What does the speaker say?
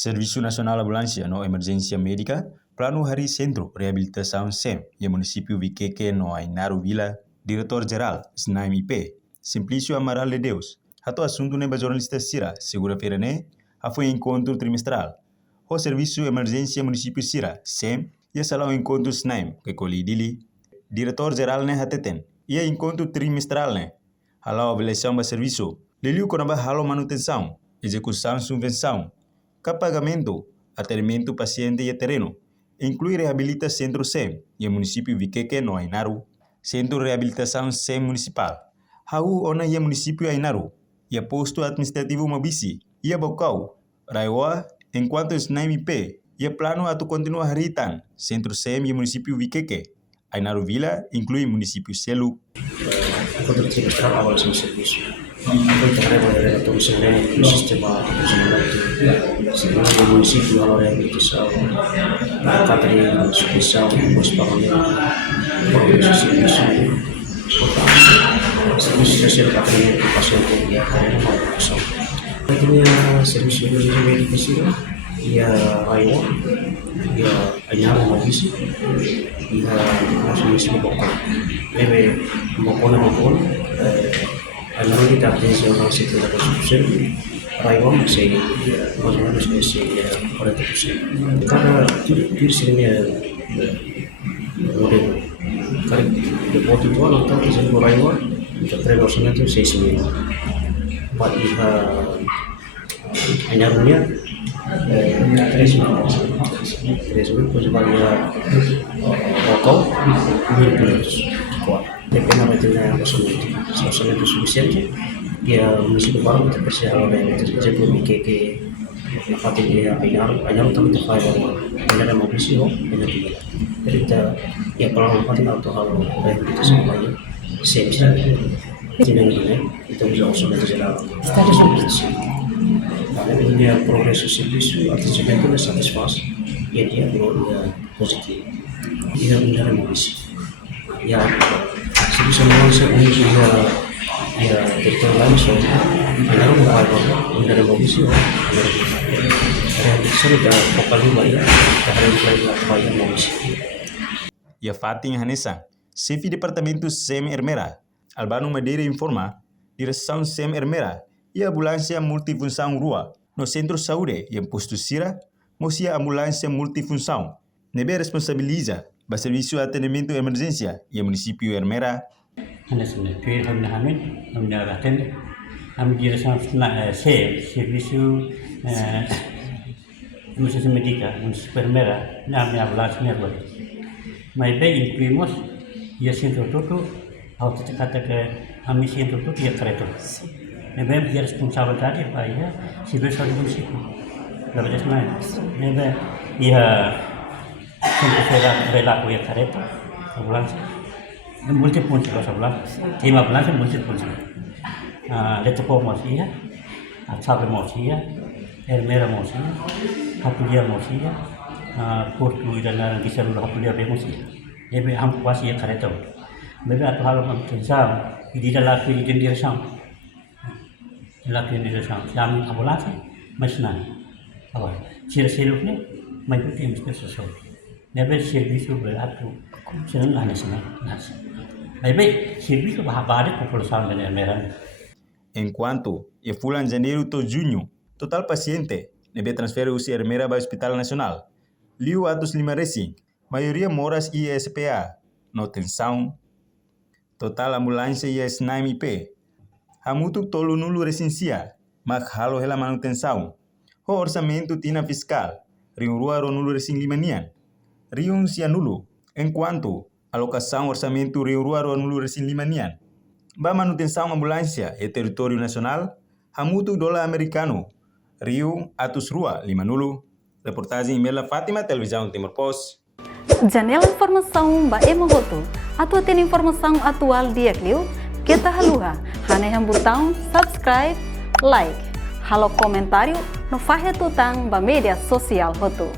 Serviço Nacional Ambulância no Emergência Médica, Plano Hari Centro Reabilitação SEM, e município Viqueque no Ainaro Vila, Diretor-Geral, SNAIM IP, Simplício Amaral de Deus. Ato assunto neba jornalista Sira, segura-feira né, foi encontro trimestral. O Serviço Emergência Município Sira, SEM, e salão encontro SNAIM, que colidili, Diretor-Geral né hateten, e encontro trimestral né. Halau avaliação do serviço, liliu conaba halau manutenção, execução subvenção, pagamento, atendimento paciente e terreno, inclui reabilita Centro SEM e município Viqueque no Ainaru, Centro Reabilitação SEM Municipal. Hau ona ia município Ainaru, ia posto administrativo Mabisi, ia Bocau, Raiwa, enquanto SNAIM IP, ia plano atu continua haritan, Centro SEM e município Viqueque. Ainaro Vila inclui município Selu. Encontro trimestral awal sama serviço. Foi trabalho com relatório sobre o sistema operacional do município, a reabilitação, a catering, inscrição, os pagamentos, o serviço, serviço social catering do paciente e a reabilitação. Artinya serviço médico ia Raiwa, ia Ainaro Mabisi, ia município Bocau. Ebe Bocau Ainaro kita atensi orang sekitar 100%, Raiwa masih más o menos 40%. Karena di sini model kali depois itu nonton di sini Raiwa untuk perbaikan itu 6.000. Buat iha Ainaro-nya 3.000 por sebagai Bocau 1.500 kuat. Depende da orçamento suficiente e a município baru kita percaya terjadi que na parte de Ainaro também está fazendo Ainaro Mabisi Ainaro Vila. Jadi kita ya kalau parte auto hal rehabilitasi banyak sempre tidak ini itu bisa orçamento geral status serviço. Karena ini progresso serviço atendimento não satisfaz e dia positivo. Ini Ainaro Mabisi. Ya serviço não ya direktur langsung Ainaro Ainaro Mabisi reabilitasi da focal juga ya reabilitasi Mabisi. E a Fatin Hanessa, chefe departamento SEM Ermera, Albano Madeira informa, direção SEM Ermera e ambulância multifunção Rua, no centro de saúde e em posto Sira, mocia ambulância multifunção. Nebe responsabiliza o serviço de atendimento de emergência e o município Ermera. Puis on a atteint am direção serviço emergência médica municipal Ermera na minha ambulância network. Mas bem incluímos e assim tudo ao te kata que a missão tudo ia credo. É bem a responsabilidade para a serviço do município. La verdade é bem e a sempre relato ia credo ambulância. Multifunsi kalau sebelah, 15 multifunsi. Letepo mosia, Sabre mosia, Ermera mosia, Hapulia mosia, Portu dan bisa dulu Hapulia mosia. Jadi am kuasi ya kereta. Bebe atau hal macam di dalam di direção, kami ambulância, mas não. Agora, sira ni, mas tu temos que sosok. Nebe serviço beratu, senang lah nasi. Baik, serviço bahari população da Ermera. Enquanto, e fulan janeiro to junho, total paciente nebe transfere usi Ermera para o Hospital Nacional. Liu atos 5 racing, maioria moras ISPA, no tensão. Total ambulância e SNAIM IP. Hamutu tolu nulu recensia, mak halo hela manutenção. O orçamento tina fiscal, riun rua nulu racing limanian. Riun sia nulu, enquanto alocação orçamento Rio Rua nulu resin limanian. Ba manutenção ambulância e território nacional, hamutu dolar americano. Rio Atus Rua Limanulu. Reportagem Mela Fátima, Televisão Timor Post. Janela informação ba emohoto. Atua tem informação atual dia Clio. Kita haluha. Hane yang botão subscribe, like. Halo comentário no fahe tutang ba media sosial hotu.